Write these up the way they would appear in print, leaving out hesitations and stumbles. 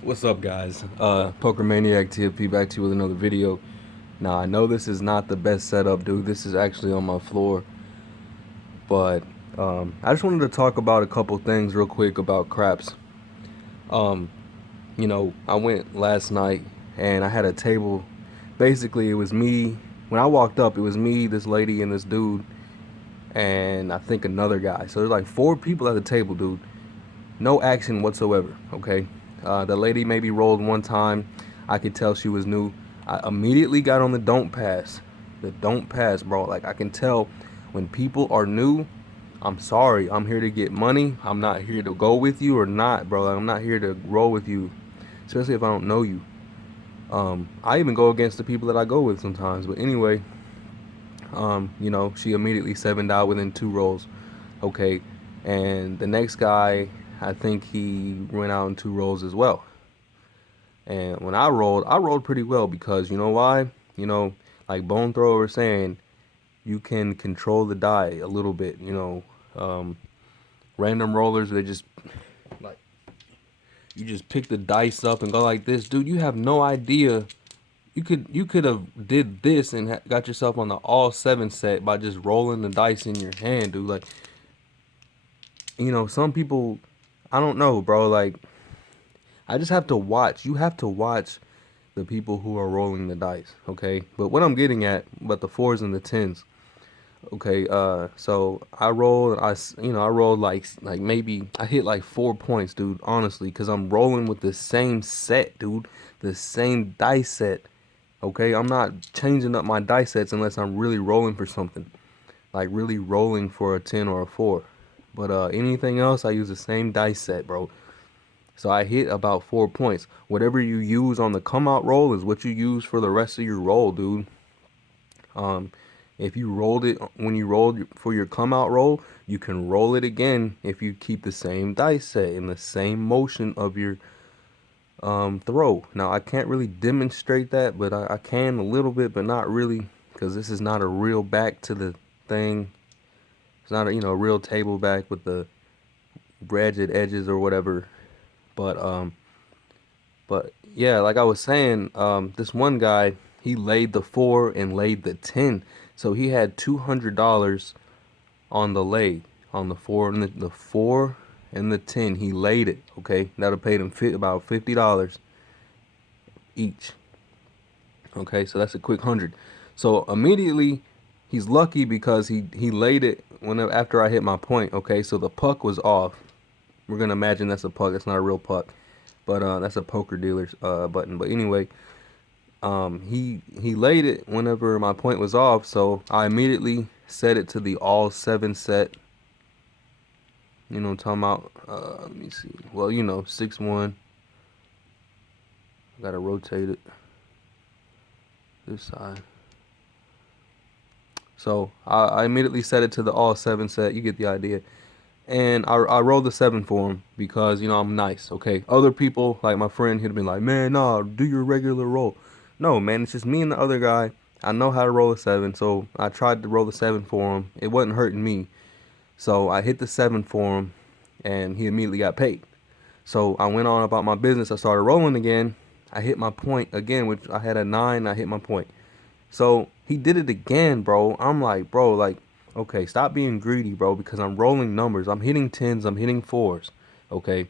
What's up, guys? Poker Maniac TFP back to you with another video. Now, I know this is not the best setup, dude. This is actually on my floor. But I just wanted to talk about a couple things real quick about craps. Um, I went last night and I had a table. Basically, it was me. When I walked up, it was me, this lady, and this dude, and I think another guy. So there's like four people at the table, dude. No action whatsoever, okay? The lady maybe rolled one time. I could tell she was new. I immediately got on the don't pass. The don't pass, bro. Like, I can tell when people are new, I'm sorry. I'm here to get money. I'm not here to go with you or not, bro. Like, I'm not here to roll with you, especially if I don't know you. I even go against the people that I go with sometimes. But anyway, she immediately sevened out within two rolls. Okay. And the next guy, I think he went out in two rolls as well. And when I rolled pretty well because you know why? Like Bone Thrower was saying, you can control the die a little bit. Um, Random rollers, they just like you just pick the dice up and go like this, dude. You have no idea. You could have did this and got yourself on the all seven set by just rolling the dice in your hand, dude. Like, some people, I don't know, bro. Like, I just have to watch. You have to watch the people who are rolling the dice, okay? But what I'm getting at, but the fours and the tens, okay? So I rolled, I rolled like maybe I hit like 4 points, dude. Honestly, because I'm rolling with the same set, dude, the same dice set. Okay, I'm not changing up my dice sets unless I'm really rolling for something, like really rolling for a 10 or a 4. But anything else, I use the same dice set, bro. So I hit about 4 points. Whatever you use on the come out roll is what you use for the rest of your roll, dude. Um, if you rolled it when you rolled for your come out roll, you can roll it again if you keep the same dice set in the same motion of your throw. Now I can't really demonstrate that, but I can a little bit, but not really, because this is not a real back to the thing. It's not a real table back with the ragged edges or whatever. But But yeah, like I was saying, this one guy, he laid the four and laid the 10. So he had $200 on the lay, on the four and the four and the 10. He laid it. Okay, that'll pay him about $50 each. Okay, so that's a quick 100. So immediately, he's lucky because he laid it whenever after I hit my point. Okay, so the puck was off. We're gonna imagine that's a puck. It's not a real puck, but that's a poker dealer's button. But anyway, he laid it whenever my point was off, so I immediately set it to the all seven set. I'm talking about. Let me see. Well, 6-1. I gotta rotate it this side. So I immediately set it to the all seven set. You get the idea. And I rolled the seven for him because I'm nice. Okay. Other people like my friend, he'd been like, man, nah, do your regular roll. No, man, it's just me and the other guy. I know how to roll a seven, so I tried to roll the seven for him. It wasn't hurting me, so I hit the seven for him, and he immediately got paid. So I went on about my business. I started rolling again. I hit my point again, which I had a nine. I hit my point. So he did it again, bro. I'm like, bro, like, okay, stop being greedy, bro, because I'm rolling numbers. I'm hitting tens, I'm hitting fours, okay?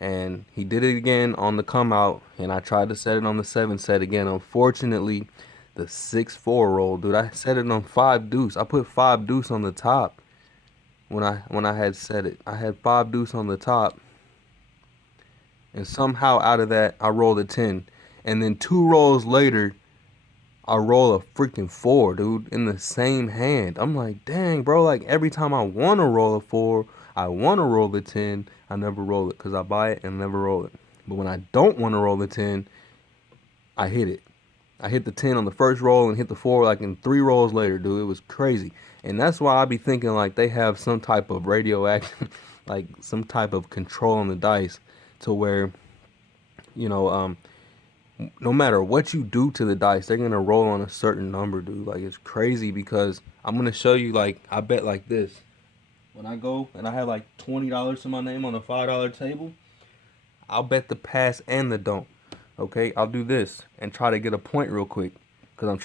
And he did it again on the come out, and I tried to set it on the seven set again. Unfortunately, the 6-4 roll, dude, I set it on five deuce. I put five deuce on the top when I had set it. I had five deuce on the top, and somehow out of that, I rolled a 10. And then two rolls later, I roll a freaking four, dude, in the same hand. I'm like, dang, bro. Like every time I want to roll a four, I want to roll the 10. I never roll it because I buy it and never roll it. But when I don't want to roll the 10, I hit it. I hit the 10 on the first roll and hit the four like in three rolls later, dude. It was crazy. And that's why I be thinking like they have some type of radioactive, like some type of control on the dice to where, you know, no matter what you do to the dice, they're gonna roll on a certain number, dude. Like it's crazy because I'm gonna show you. Like I bet like this. When I go and I have like $20 to my name on a $5 table, I'll bet the pass and the don't. Okay, I'll do this and try to get a point real quick. Cause I'm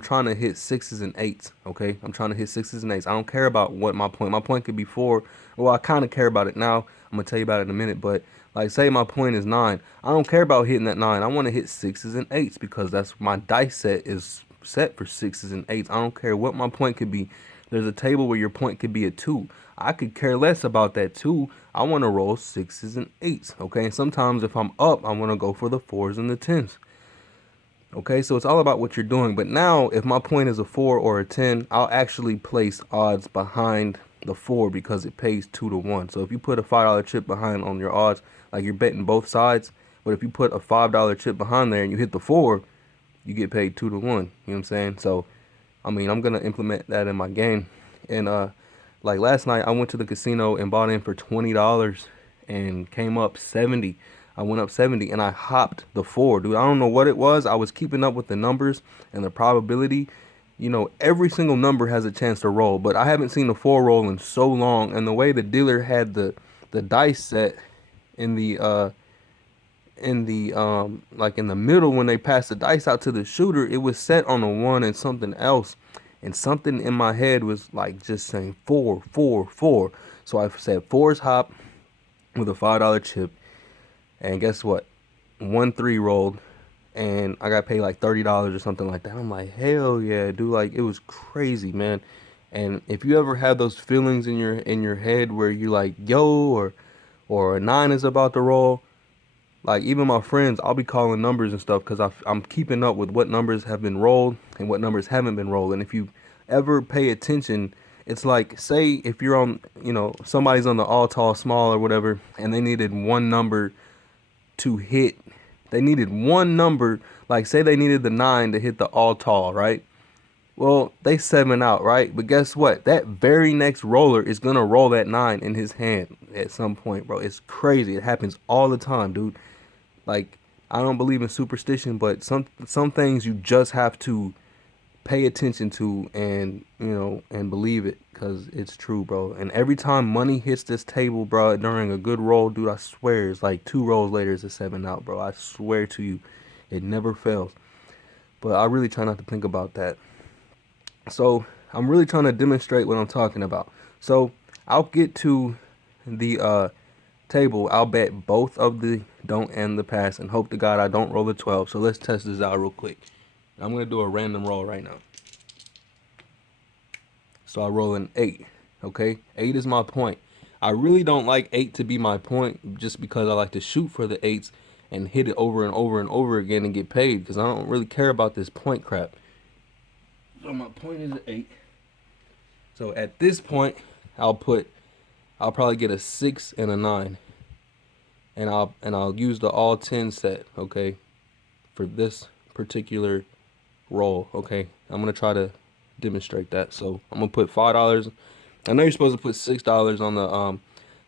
trying to hit sixes and eights. Okay, I'm trying to hit sixes and eights. I don't care about what my point. My point could be 4. Well, I kind of care about it now. I'm gonna tell you about it in a minute. But like, say my point is 9. I don't care about hitting that 9. I want to hit sixes and eights because that's my dice set is set for sixes and eights. I don't care what my point could be. There's a table where your point could be a 2. I could care less about that 2. I want to roll sixes and eights. Okay, and sometimes if I'm up, I want to go for the 4s and the 10s. Okay, so it's all about what you're doing. But now, if my point is a 4 or a 10, I'll actually place odds behind the 4 because it pays 2 to 1. So if you put a $5 chip behind on your odds, like you're betting both sides. But if you put a $5 chip behind there and you hit the 4, you get paid 2 to 1. You know what I'm saying? So, I mean, I'm gonna implement that in my game. And like last night, I went to the casino and bought in for $20 and came up 70. I went up 70 and I hopped the 4, dude. I don't know what it was. I was keeping up with the numbers and the probability. You know, every single number has a chance to roll, but I haven't seen the 4 roll in so long. And the way the dealer had the dice set in the like in the middle when they passed the dice out to the shooter, it was set on a 1 and something else. And something in my head was like just saying 4, 4, 4. So I said 4's hop with a $5 chip. And guess what? 1-3 rolled, and I got paid like $30 or something like that. I'm like, hell yeah, dude! Like, it was crazy, man. And if you ever have those feelings in your head where you like, yo, or a 9 is about to roll, like even my friends, I'll be calling numbers and stuff because I'm keeping up with what numbers have been rolled and what numbers haven't been rolled. And if you ever pay attention, it's like, say if you're on, somebody's on the all tall small or whatever, and they needed one number to hit. They needed one number, like say they needed the 9 to hit the all tall, right? Well, they 7 out, right? But guess what? That very next roller is gonna roll that 9 in his hand at some point, bro. It's crazy. It happens all the time, dude. Like, I don't believe in superstition, but some things you just have to pay attention to and and believe it because it's true, bro. And every time money hits this table, bro, during a good roll, dude, I swear it's like 2 rolls later it's a 7 out, bro. I swear to you, it never fails. But I really try not to think about that. So I'm really trying to demonstrate what I'm talking about. So I'll get to the table. I'll bet both of the don't and the pass and hope to God I don't roll a 12. So let's test this out real quick. I'm going to do a random roll right now. So I roll an 8. Okay, 8 is my point. I really don't like 8 to be my point just because I like to shoot for the 8s and hit it over and over and over again and get paid because I don't really care about this point crap. So my point is an 8. So at this point, I'll probably get a 6 and a 9. And I'll use the all 10 set, okay, for this particular roll, okay? I'm going to try to demonstrate that. So I'm going to put $5. I know you're supposed to put $6 on the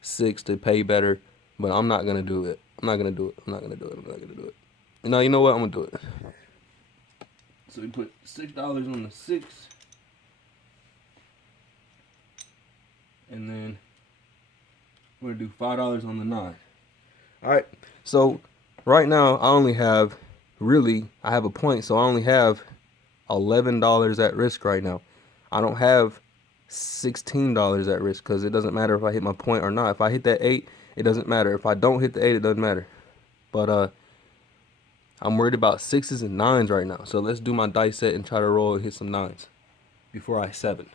6 to pay better, but I'm not going to do it. I'm not going to do it. I'm not going to do it. I'm not going to do it. No, you know what? I'm going to do it. So we put $6 on the 6. And then we're going to do $5 on the 9. All right. So right now I only have I have a point, so I only have $11 at risk right now. I don't have $16 at risk because it doesn't matter if I hit my point or not. If I hit that 8, it doesn't matter. If I don't hit the 8, it doesn't matter. But I'm worried about 6s and 9s right now. So let's do my dice set and try to roll and hit some 9s before I 7.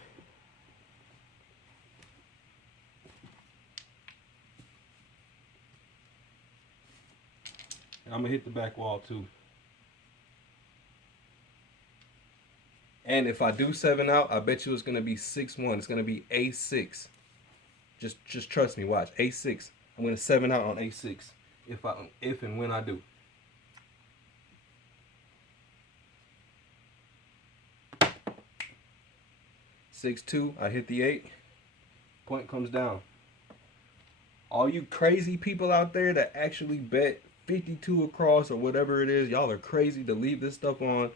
And I'm gonna hit the back wall too. And if I do 7 out, I bet you it's gonna be 6-1. It's gonna be A6. Just trust me. Watch A6. I'm gonna 7 out on A6 if and when I do. $6-2. I hit the 8. Point comes down. All you crazy people out there that actually bet 52 across or whatever it is, y'all are crazy to leave this stuff on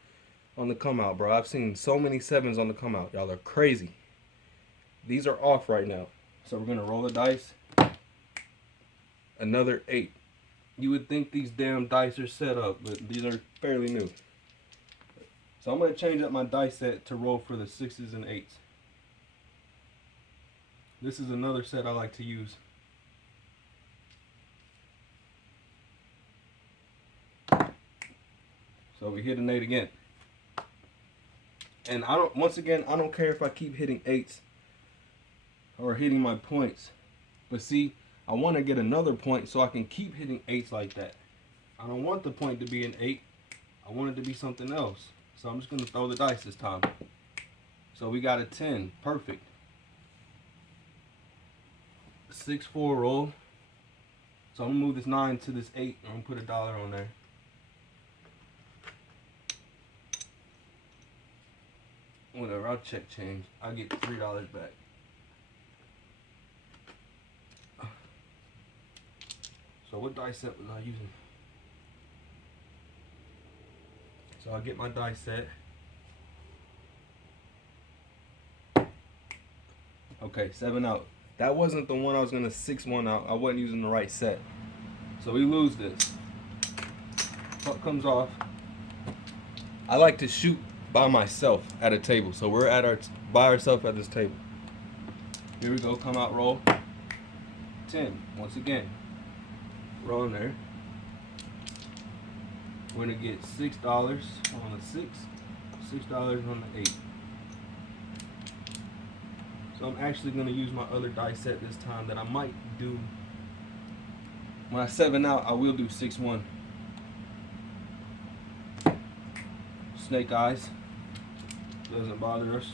the come out, bro. I've seen so many 7s on the come out. Y'all are crazy. These are off right now. So we're gonna roll the dice. Another 8. You would think these damn dice are set up, but these are fairly new. So I'm going to change up my dice set to roll for the 6s and 8s. This is another set I like to use. So we hit an 8 again. And once again, I don't care if I keep hitting 8s or hitting my points. But see, I want to get another point so I can keep hitting 8s like that. I don't want the point to be an 8. I want it to be something else. So I'm just going to throw the dice this time. So we got a 10. Perfect. 6-4 roll. So I'm going to move this 9 to this 8. I'm going to put $1 on there. Whatever, I'll check change. I'll get $3 back. So what dice set was I using? So I'll get my dice set. Okay, 7 out. That wasn't the one I was going to 6-1 out. I wasn't using the right set. So we lose this. Puck comes off. I like to shoot by myself at a table. So we're by ourselves at this table. Here we go, come out, roll. 10, once again. Roll in there. We're gonna get $6 on the 6, $6 on the 8. So I'm actually gonna use my other dice set this time that I might do. When I 7 out, I will do 6-1. Snake eyes. Doesn't bother us.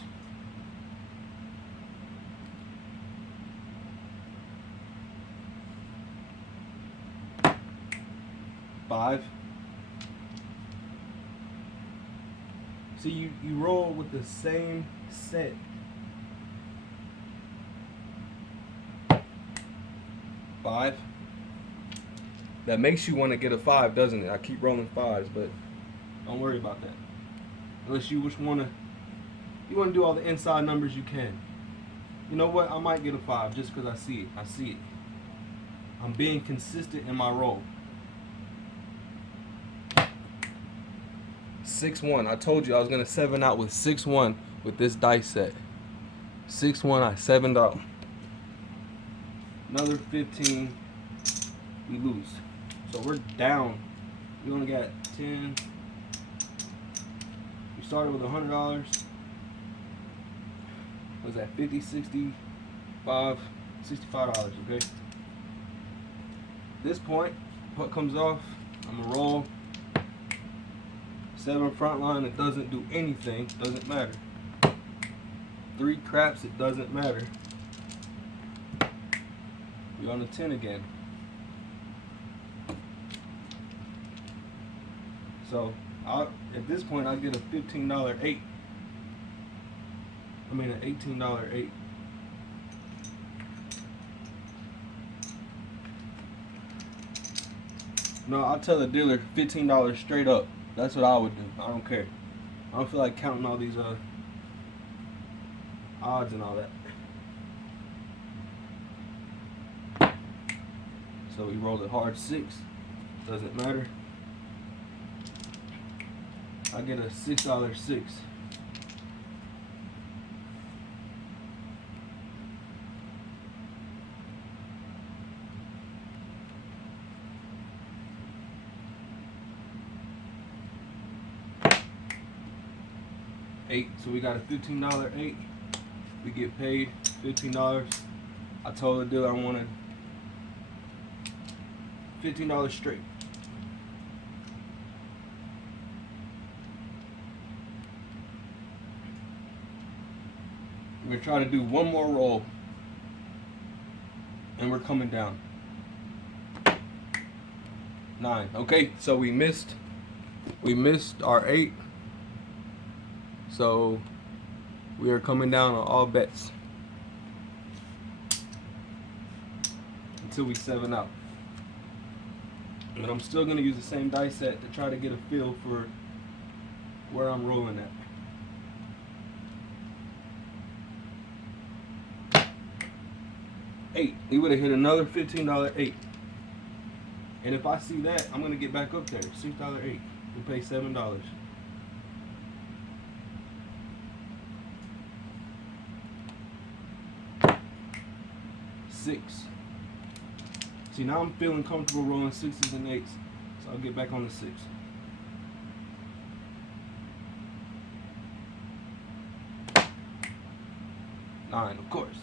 $5. See, you roll with the same set. $5. That makes you want to get a 5, doesn't it? I keep rolling 5s, but don't worry about that. Unless you just want to do all the inside numbers you can. You know what? I might get a 5 just because I see it. I see it. I'm being consistent in my roll. 6-1. I told you I was going to 7 out with 6-1 with this dice set. 6-1, I 7'd out. Another 15, we lose. So we're down. We only got 10. We started with $100. Was that 50, 65, $65, okay? At this point, puck comes off. I'm gonna roll. 7 front line, it doesn't do anything, doesn't matter. 3 craps, it doesn't matter. We're on the 10 again. So at this point, I get a $15 8. I mean an $18 8. No, I'll tell the dealer $15 straight up. That's what I would do. I don't care. I don't feel like counting all these odds and all that. So we rolled a hard 6. Doesn't matter. I get a $6 6. So we got a $15 8. We get paid $15. I told the dealer I wanted $15 straight. We're gonna try to do one more roll, and we're coming down. 9. Okay, so we missed our 8. So we are coming down on all bets until we 7 out. But I'm still going to use the same dice set to try to get a feel for where I'm rolling at. 8. We would have hit another $15 8. And if I see that, I'm gonna get back up there. $6.08. We pay $7. Six. See, now I'm feeling comfortable rolling sixes and eights, so I'll get back on the six. Nine, of course.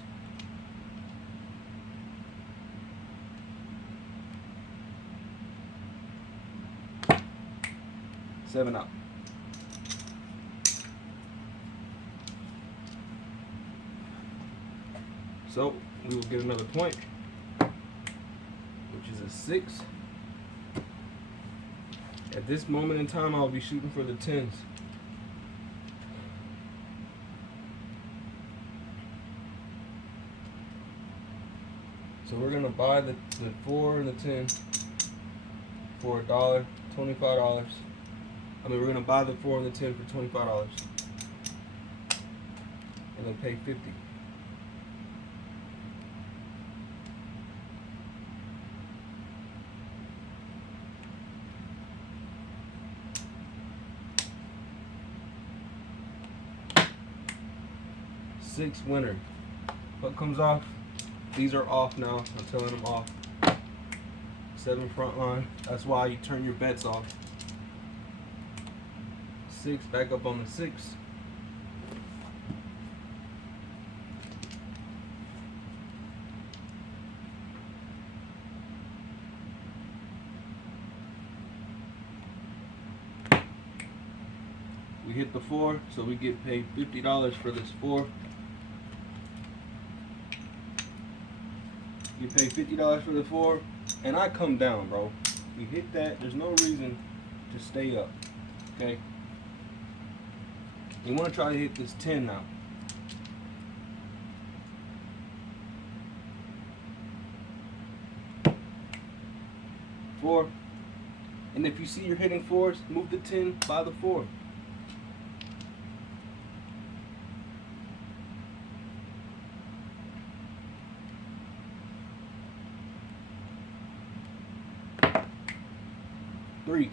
Seven out. So we will get another point, which is a 6. At this moment in time, I'll be shooting for the 10s. So we're gonna buy the 4 and the 10 for $1, $25. I mean, we're gonna buy the 4 and the 10 for $25, and then pay 50. Six winner. What comes off? These are off now. I'm telling them off. 7 front line. That's why you turn your bets off. 6 back up on the 6. We hit the 4, so we get paid $50 for this 4. You pay $50 for the 4, and I come down, bro. We hit that. There's no reason to stay up. Okay. You want to try to hit this 10 now. Four. And if you see you're hitting 4s, move the 10 by the 4. Three.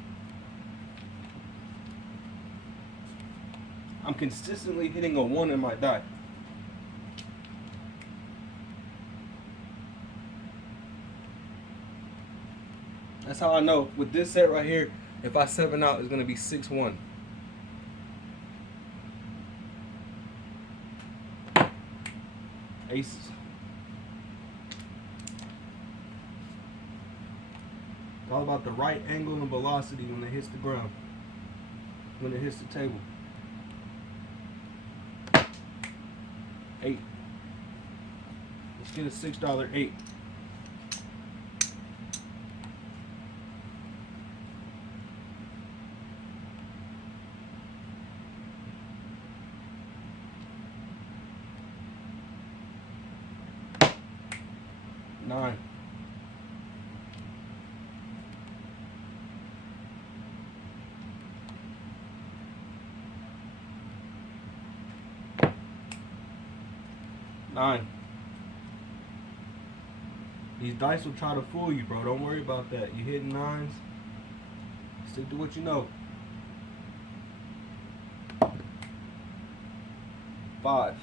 I'm consistently hitting a 1 in my die. That's how I know with this set right here, if I 7 out, it's going to be 6-1. Aces. It's all about the right angle and velocity when it hits the ground, when it hits the table. 8. Let's get a $6.08. $9. $9. These dice will try to fool you, bro. Don't worry about that. You hitting 9s. Stick to what you know. 5.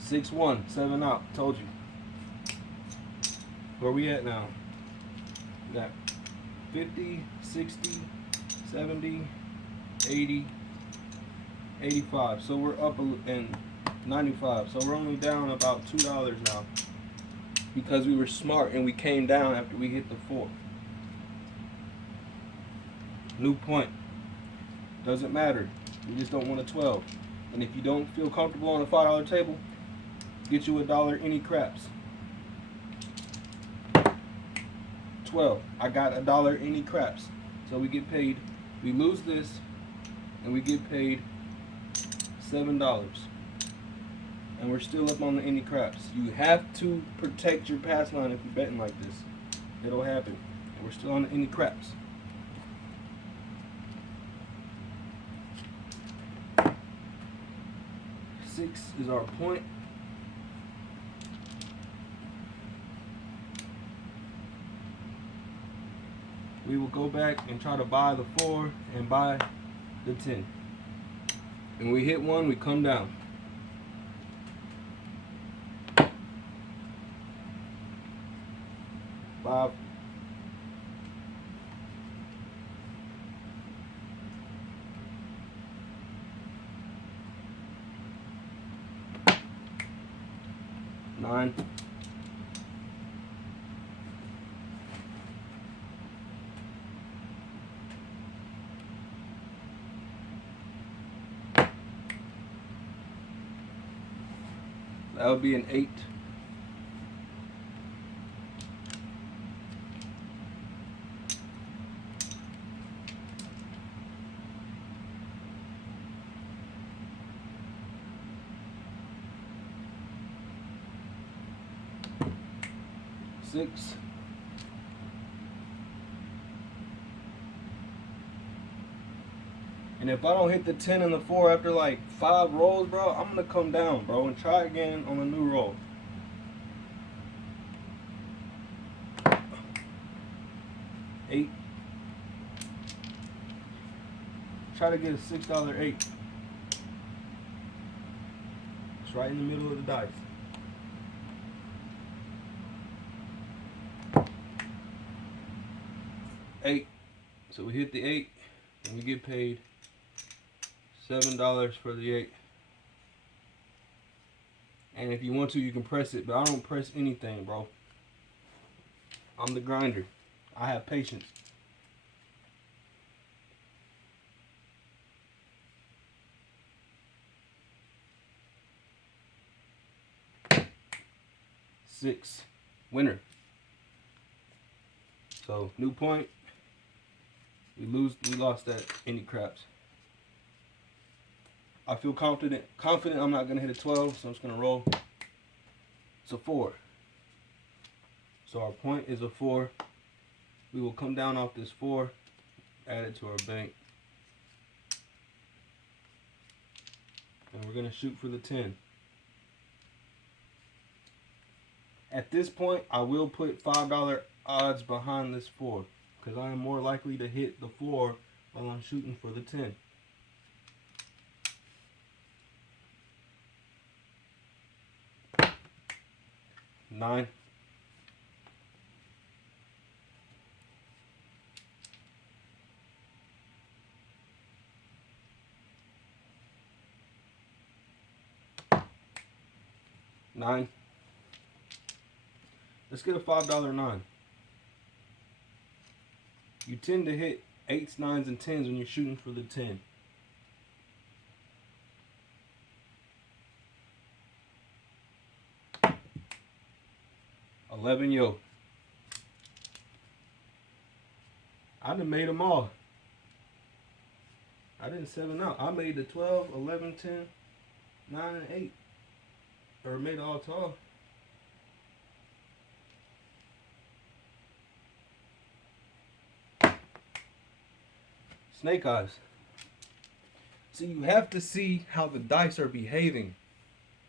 $6-1, 7 out. Told you. Where we at now? We got 50, 60, 70, 80, 85. So we're up in 95. So we're only down about $2 now, because we were smart and we came down after we hit the 4. New point. Doesn't matter. We just don't want a 12. And if you don't feel comfortable on a $5 table, get you $1 any craps. 12. I got $1 any craps. So we get paid. We lose this, and we get paid $7. And we're still up on the any craps. You have to protect your pass line if you're betting like this. It'll happen. And we're still on the any craps. 6 is our point. We will go back and try to buy the 4 and buy the 10. And we hit 1, we come down. Five. Nine. That would be an 8. Six. And if I don't hit the 10 and the 4 after like 5 rolls, bro, I'm gonna come down, bro, and try again on a new roll. 8. Try to get a $6 8. It's right in the middle of the dice. 8. So we hit the 8 and we get paid $7 for the 8. And if you want to, you can press it, but I don't press anything, bro. I'm the grinder. I have patience. Six. Winner. So new point. We lost that any craps. I feel confident I'm not gonna hit a 12, so I'm just gonna roll. It's a 4. So our point is a 4. We will come down off this 4, add it to our bank. And we're gonna shoot for the 10. At this point, I will put $5 odds behind this 4, because I am more likely to hit the 4 while I'm shooting for the 10. 9. Nine. Let's get a $5 9. You tend to hit 8s, 9s, and 10s when you're shooting for the 10. 11 yo. I done made them all. I didn't 7 out. I made the 12, 11, 10, 9, and 8. Or made all tall. Snake eyes. So you have to see how the dice are behaving.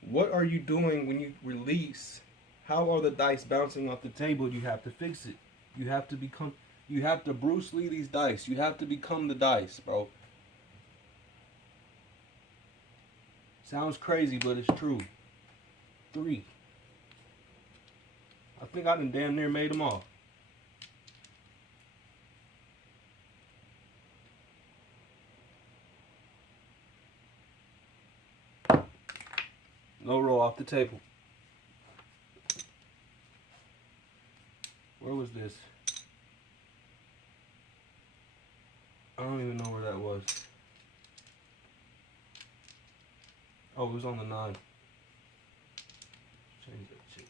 What are you doing when you release? How are the dice bouncing off the table? You have to fix it. You have to Bruce Lee these dice. You have to become the dice, bro. Sounds crazy, but it's true. 3. I think I done damn near made them all. No roll off the table. Where was this? I don't even know where that was. Oh, it was on the 9. Change that shit.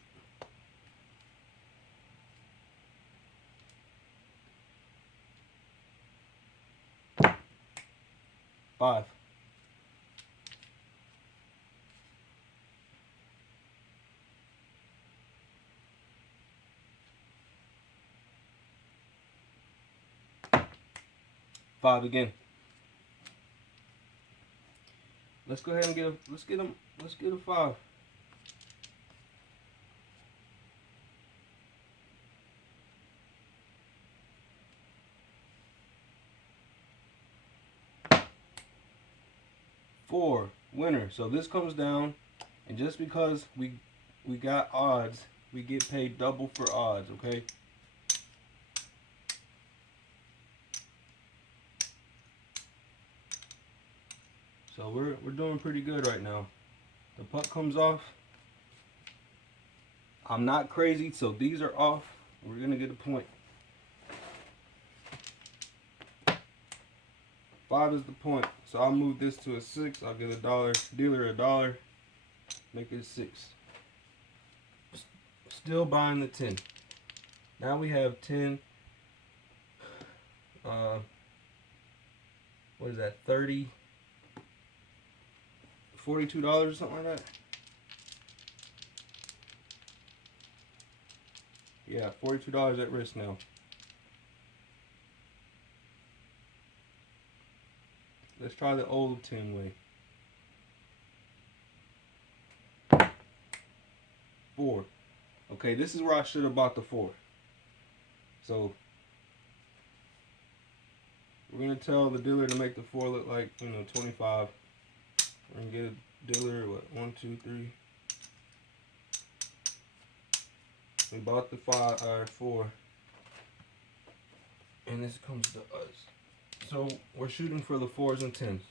Five. Five again. Let's go ahead and let's get a 5. Four, winner. So this comes down, and just because we got odds, we get paid double for odds, okay? So we're doing pretty good right now. The puck comes off. I'm not crazy, so these are off. We're gonna get a point. 5 is the point. So I'll move this to a 6. I'll give dealer $1. Make it 6. Still buying the 10. Now we have 10. What is that? 30. $42 or something like that. Yeah, $42 at risk now. Let's try the old 10 way. 4. Okay, this is where I should have bought the 4. So we're gonna tell the dealer to make the 4 look like 25. We're gonna get a dealer what 1, 2, 3. We bought the 4, and this comes to us. So we're shooting for the 4s and 10s.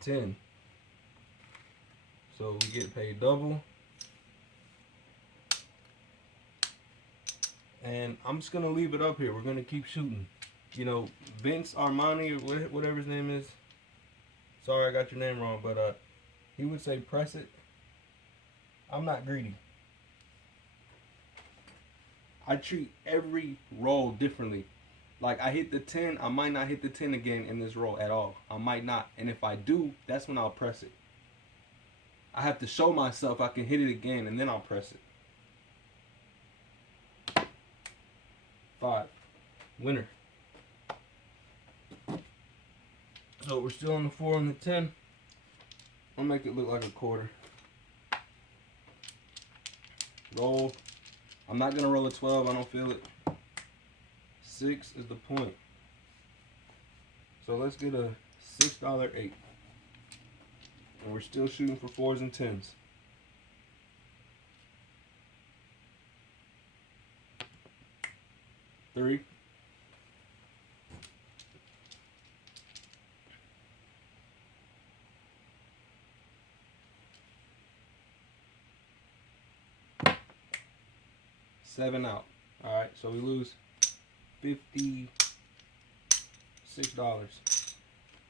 10. So we get paid double. And I'm just gonna leave it up here. We're gonna keep shooting. Vince Armani, whatever his name is. Sorry, I got your name wrong, but he would say press it. I'm not greedy. I treat every roll differently. Like I hit the 10, I might not hit the 10 again in this roll at all. I might not. And if I do, that's when I'll press it. I have to show myself I can hit it again and then I'll press it. 5. Winner. So we're still on the 4 and the 10. I'll make it look like a quarter. Roll. I'm not going to roll a 12. I don't feel it. 6 is the point. So let's get a $6 8. And we're still shooting for 4s and 10s. 3. 7 out. Alright, so we lose $56.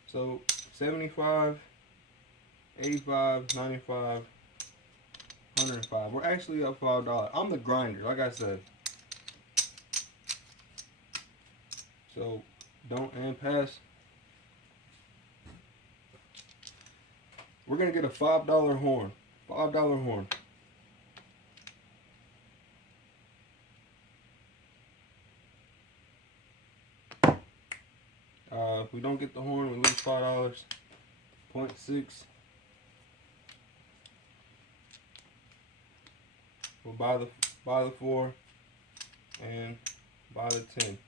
So 75, 85, 95, 105. We're actually up $5. I'm the grinder, like I said. So don't and pass. We're gonna get a $5 horn. $5 horn. If we don't get the horn, we lose $5. 0.6. We'll buy the 4 and buy the 10.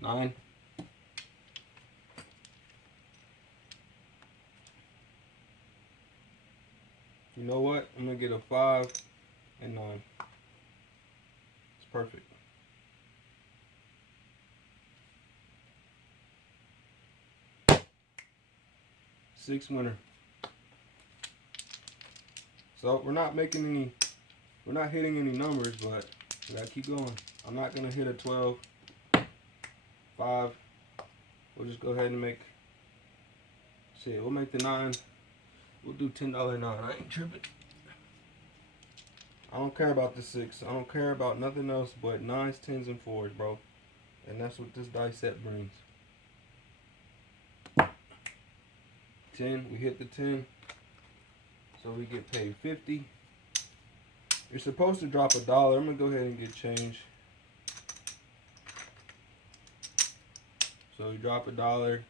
$9. You know what? I'm gonna get a 5 and 9. It's perfect. $6 winner. So we're not hitting any numbers, but we gotta keep going. I'm not gonna hit a 12, 5. We'll just go ahead and make shit. We'll make the 9. We'll do $10 9. I ain't tripping. I don't care about the 6. I don't care about nothing else but 9s, 10s, and 4s, bro. And that's what this dice set brings. 10, we hit the 10. So we get paid 50. You're supposed to drop $1. I'm gonna go ahead and get change. So we drop $1,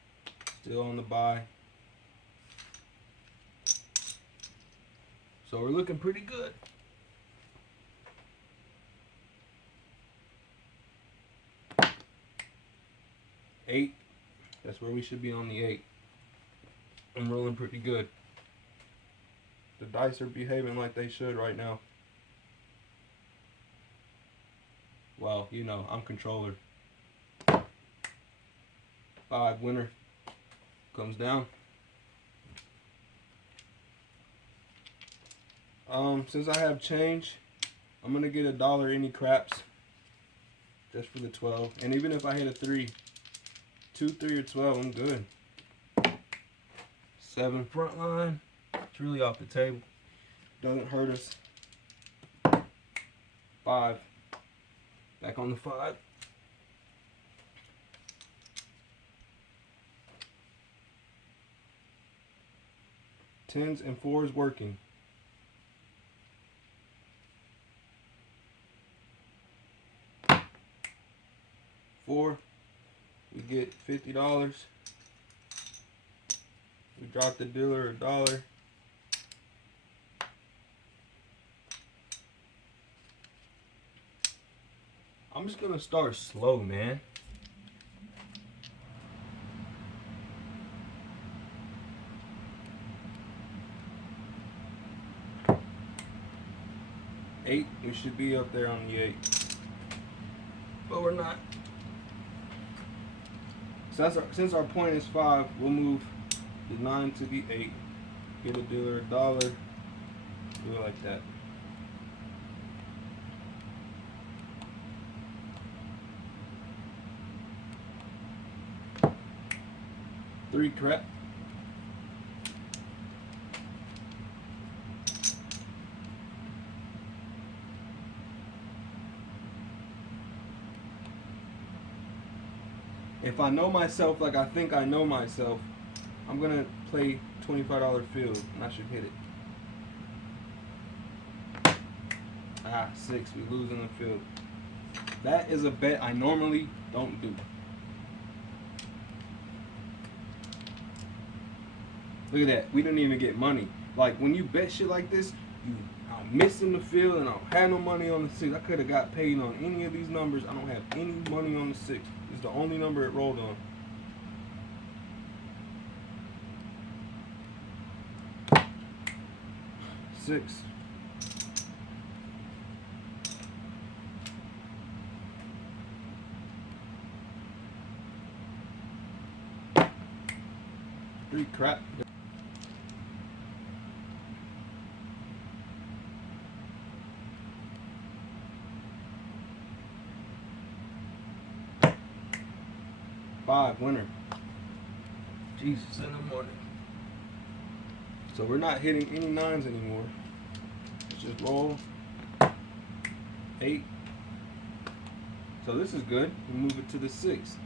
still on the buy. So we're looking pretty good. $8. That's where we should be on the 8. I'm rolling pretty good. The dice are behaving like they should right now. Well, you know, I'm controller. 5 winner. Comes down. Since I have change, I'm gonna get $1 any craps. Just for the 12. And even if I hit a 3, 2, 3, or 12, I'm good. 7 front line. It's really off the table. Doesn't hurt us. 5. Back on the 5. Tens and 4s working. 4. We get $50. We drop the dealer $1. I'm just gonna start slow, man. $8, we should be up there on the 8. But we're not. So since our point is 5, we'll move the 9 to the 8. Get a dealer $1. Do it like that. Three crap. If I know myself like I think I know myself, I'm gonna play $25 field and I should hit it. 6, we lose in the field. That is a bet I normally don't do. Look at that, we didn't even get money. Like when you bet shit like this, I'm missing the field and I don't have no money on the 6. I could have got paid on any of these numbers. I don't have any money on the 6. It's the only number it rolled on. Six. Three crap. Five winner. Jesus in the morning. So we're not hitting any 9s anymore. Let's just roll. 8. So this is good. We move it to the 6.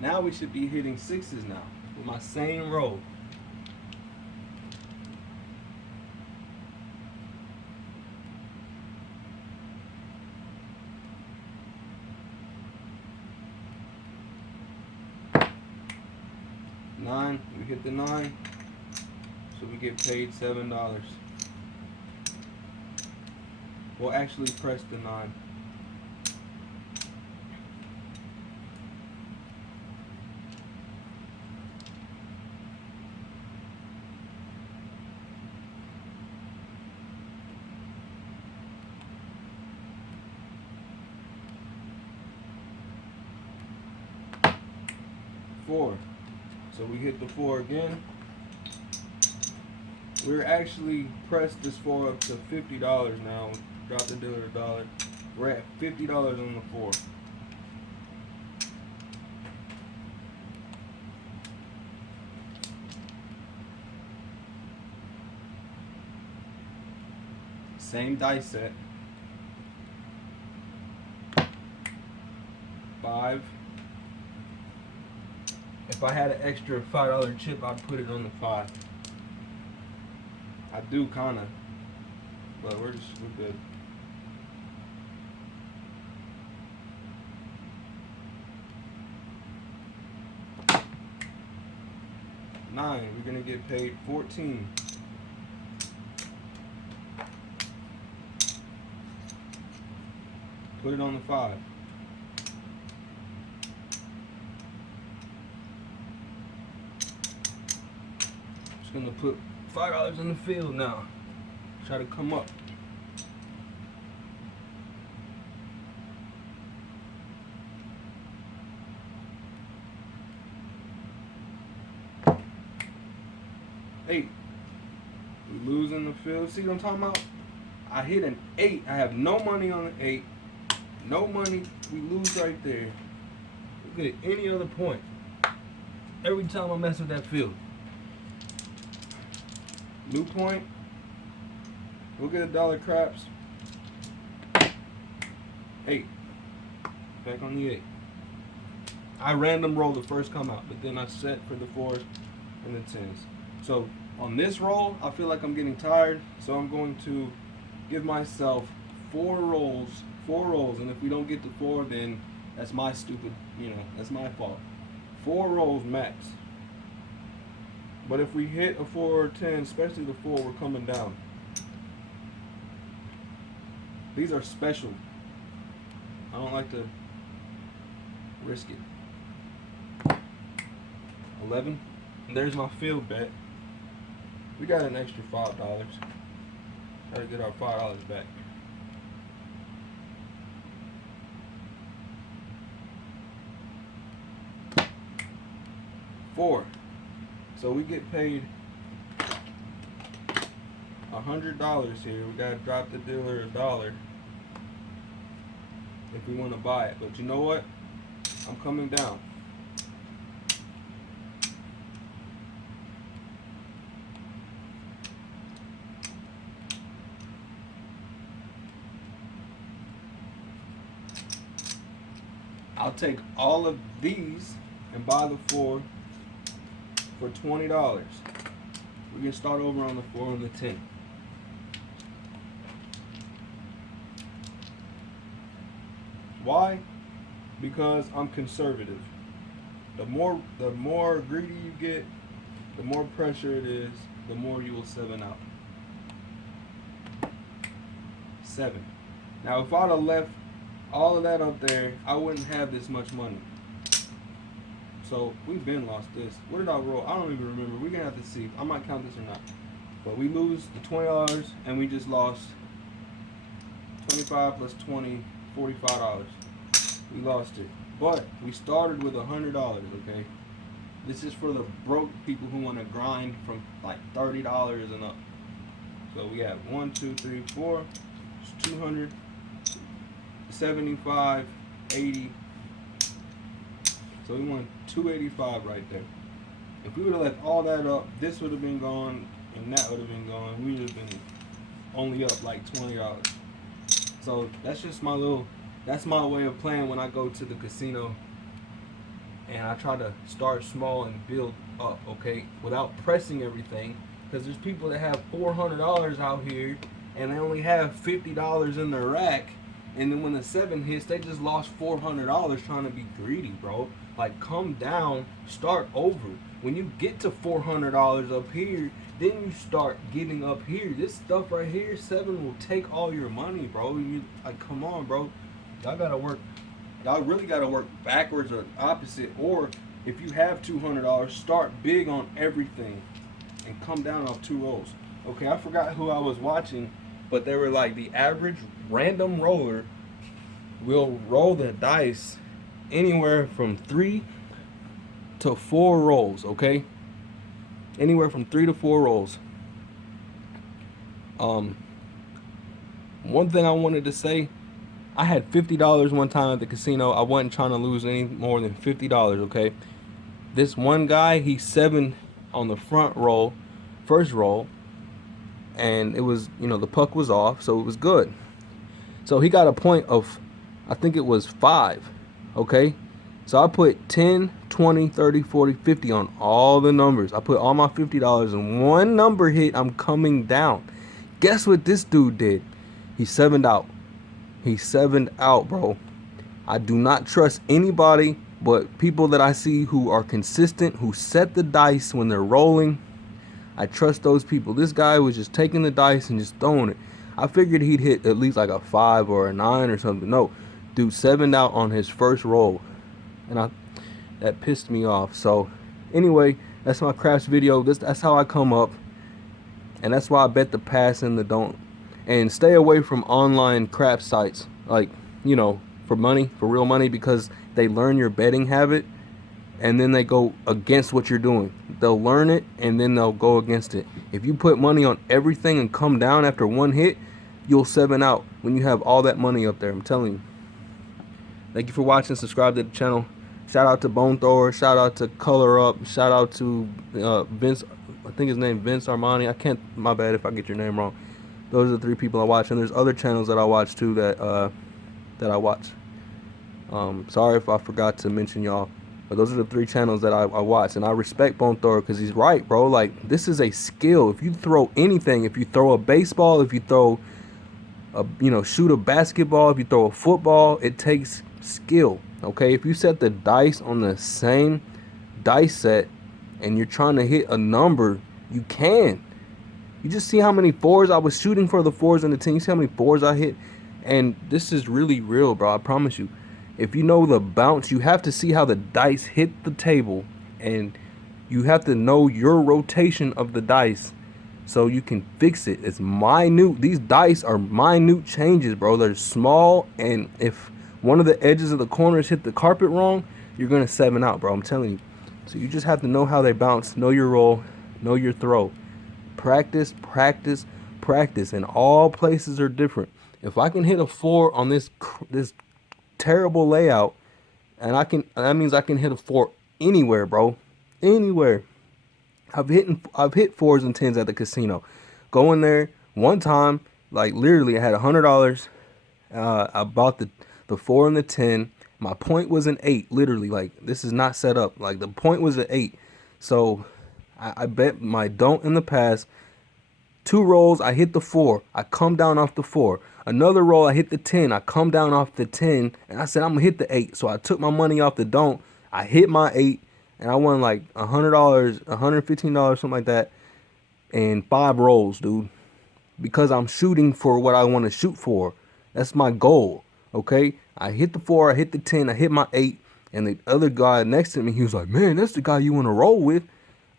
Now we should be hitting 6s now with my same roll. Nine, we hit the 9, so we get paid $7. We'll actually press the 9. Four. So we hit the 4 again. We're actually pressed this 4 up to $50 now. Drop the dealer $1. We're at $50 on the 4. Same dice set. 5. If I had an extra $5 chip, I'd put it on the 5. I do kinda, but we're good. Nine. We're gonna get paid 14. Put it on the 5. Just gonna put $5 in the field now. Try to come up. Eight. We losing the field. See what I'm talking about? I hit an 8. I have no money on an 8. No money. We lose right there. Look at any other point. Every time I mess with that field. New point. We'll get $1 craps. 8. Back on the 8. I random roll the first come out, but then I set for the 4s and the 10s. So on this roll, I feel like I'm getting tired, so I'm going to give myself 4 rolls, and if we don't get to 4, then that's my stupid, that's my fault. 4 rolls max. But if we hit a 4 or 10, especially the 4, we're coming down. These are special. I don't like to risk it. 11. And there's my field bet. We got an extra $5. Try to get our $5 back. $4. So we get paid $100 here. We gotta drop the dealer $1 if we want to buy it. But you know what? I'm coming down. I'll take all of these and buy the 4 for $20. We can start over on the 4 and the 10. Why? Because I'm conservative. The more greedy you get, the more pressure it is, the more you will 7 out. 7. Now if I'd have left all of that up there, I wouldn't have this much money. So we've been lost this. What did I roll? I don't even remember. We're gonna have to see. I might count this or not. But we lose the $20 and we just lost 25 plus 20, $45. We lost it. But we started with $100, okay? This is for the broke people who want to grind from like $30 and up. So we have 1, 2, 3, 4. It's 200, 75, 80. So we won 285 right there. If we would have left all that up, this would have been gone and that would have been gone. We would have been only up like $20. So that's just that's my way of playing when I go to the casino. And I try to start small and build up, okay? Without pressing everything. Because there's people that have $400 out here and they only have $50 in their rack. And then when the 7 hits, they just lost $400 trying to be greedy, bro. Like, come down, start over. When you get to $400 up here, then you start getting up here. This stuff right here, 7 will take all your money, bro. Like, come on, bro. Y'all gotta work. Y'all really gotta work backwards or opposite. Or if you have $200, start big on everything and come down off 2 rolls. Okay, I forgot who I was watching, but they were like, the average random roller will roll the dice anywhere from 3 to 4 rolls, okay? Anywhere from 3 to 4 rolls. One thing I wanted to say, I had $50 one time at the casino. I wasn't trying to lose any more than $50, okay? This one guy, he 7 on the first roll, and it was, the puck was off, so it was good. So he got a point of, I think it was 5, okay? So I put 10, 20, 30, 40, 50 on all the numbers. I put all my $50 and one number hit, I'm coming down. Guess what this dude did? He sevened out. He sevened out, bro. I do not trust anybody but people that I see who are consistent, who set the dice when they're rolling. I trust those people. This guy was just taking the dice and just throwing it. I figured he'd hit at least like a 5 or a 9 or something. No, dude sevened out on his first roll. And that pissed me off. So anyway, that's my craps video. That's how I come up. And that's why I bet the pass and the don't. And stay away from online crap sites, like, you know, for money, for real money, because they learn your betting habit and then they go against what you're doing. They'll learn it and then they'll go against it. If you put money on everything and come down after one hit, you'll seven out when you have all that money up there. I'm telling you. Thank you for watching. Subscribe to the channel. Shout out to Bone Thrower. Shout out to Color Up. Shout out to Vince. I think his name Vince Armani. I can't. My bad if I get your name wrong. Those are the 3 people I watch, and there's other channels that I watch too that I watch. Sorry if I forgot to mention y'all, but those are the 3 channels that I watch, and I respect Bone Thrower because he's right, bro. Like, this is a skill. If you throw anything, if you throw a baseball, if you throw shoot a basketball, if you throw a football, it takes skill. Okay, if you set the dice on the same dice set and you're trying to hit a number, you can. You just see how many 4s I was shooting for, the 4s and the 10. You see how many 4s I hit? And this is really real, bro. I promise you. If you know the bounce, you have to see how the dice hit the table, and you have to know your rotation of the dice so you can fix it. It's minute. These dice are minute changes, bro. They're small, and if one of the edges of the corners hit the carpet wrong, you're going to seven out, bro. I'm telling you. So you just have to know how they bounce, know your roll, know your throw. Practice, practice, practice. And all places are different. If I can hit a 4 on this terrible layout, and that means I can hit a 4 anywhere, bro. Anywhere. I've hit 4s and 10s at the casino. Going there one time, like literally I had $100. I bought the 4 and the 10. My point was an 8, literally. Like, this is not set up. Like, the point was an 8. So I bet my don't in the pass. 2 rolls, I hit the 4. I come down off the 4. Another roll, I hit the 10. I come down off the 10. And I said, I'm going to hit the 8. So I took my money off the don't. I hit my 8. And I won like $100, $115, something like that. And 5 rolls, dude. Because I'm shooting for what I want to shoot for. That's my goal. Okay? I hit the 4. I hit the 10. I hit my 8. And the other guy next to me, he was like, man, that's the guy you want to roll with.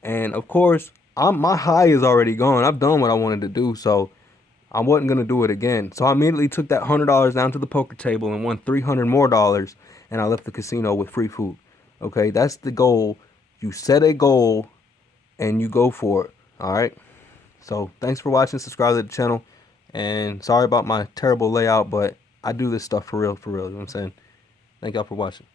And of course, my high is already gone. I've done what I wanted to do, so I wasn't gonna do it again. So I immediately took that $100 down to the poker table and won $300 more, and I left the casino with free food. Okay, that's the goal. You set a goal, and you go for it. All right. So thanks for watching. Subscribe to the channel, and sorry about my terrible layout, but I do this stuff for real. You know what I'm saying? Thank y'all for watching.